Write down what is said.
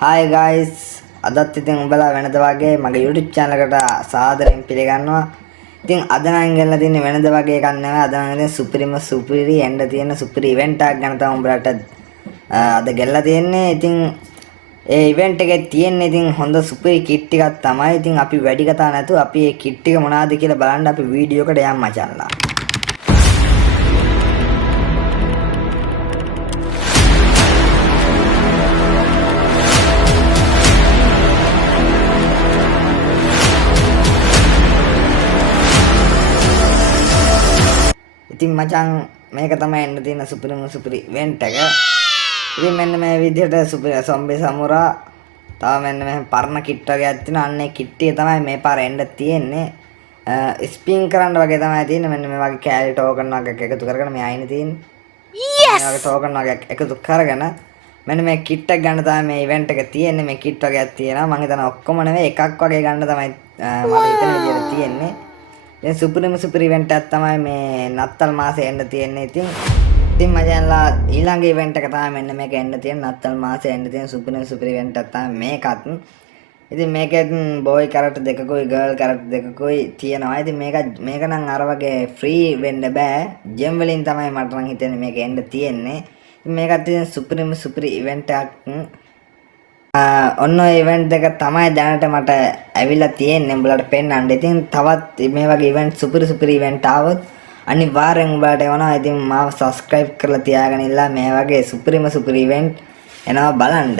Hi guys, අදත් ඉතින් උඹලා වෙනද වගේ මගේ YouTube channel එකට සාදරයෙන් පිළිගන්නවා. ඉතින් අද නම් ගෙනලා තියෙන්නේ වෙනද වගේ එකක් නෙවෙයි. අද නම් ඉතින් සුපිරි එන්න තියෙන සුපිරි event එකක් ගැන තමයි උඹලට අද ගෙනලා තියෙන්නේ. ඉතින් ඒ event එකේ තියෙන්නේ ඉතින් හොඳ සුපිරි kit ටිකක් තමයි. ඉතින් අපි වැඩි කතා නැතුව අපි මේ kit ටික මොනවද කියලා බලන්න අපි වීඩියෝ එකට යන්න මචංලා. ඉතින් මචං මේක තමයි එන්න තියෙන සුපිරි ඉවෙන්ට් එක. ඉතින් මෙන්න මේ විදිහට සුපිරි සොම්බි සමුරා තව මෙන්න මේ පරණ කිට් වගේක් තියෙනවා. අන්න ඒ කිට් එක තමයි මේ පාර එන්න තියෙන්නේ. ස්පින් කරන්න වගේ තමයි තියෙන්නේ. මෙන්න මේ වගේ කැලි ටෝකන් වගේ එකතු කරගෙන මේ අයිනේ තියෙන්නේ. මේ වගේ ටෝකන් වගේ එකතු කරගෙන මෙන්න මේ කිට් එක ගන්න තමයි මේ ඉවෙන්ට් එක තියෙන්නේ. මේ කිට් වගේක් තියෙනවා. මම හිතනවා ඔක්කොම නෙවෙයි එකක් වගේ ගන්න තමයි මට හිතන විදිහට තියෙන්නේ. දැන් සුපිරි ඉවෙන්ට් එකක් තමයි මේ නත්තල් මාසේ එන්න තියෙන්නේ. ඉතින් මචංලා ඊළඟ ඉවෙන්ට් එක තමයි මෙන්න මේක එන්න තියෙන නත්තල් මාසේ එන්න තියෙන සුපිරි ඉවෙන්ට් එකක් තමයි මේකත්. ඉතින් මේකෙත් බෝයි කැරක්ටර් දෙකකුයි ගර්ල් කැරක්ටර් දෙකකුයි තියෙනවා. ඉතින් මේක නම් අර වගේ ෆ්‍රී වෙන්න බෑ. ජෙම් වලින් තමයි මට නම් හිතෙන්නේ මේක එන්න තියෙන්නේ. ඉතින් මේකත් ඉතින් සුපිරි ඉවෙන්ට් එකක්. ඔන්න ඔය ඉවෙන්ට් එක තමයි දැනට මට ඇවිල්ලා තියෙන්නේ උඹලට පෙන්නන්න. ඉතින් තවත් මේ වගේ ඉවෙන්ට් සුපිරි ඉවෙන්ට් ආවොත් අනිවාර්යෙන් උඹලට එවනවා. ඉතින් මාව subscribe කරලා තියාගෙන ඉන්න මේ වගේ සුපිරි ඉවෙන්ට් එනවා බලන්න.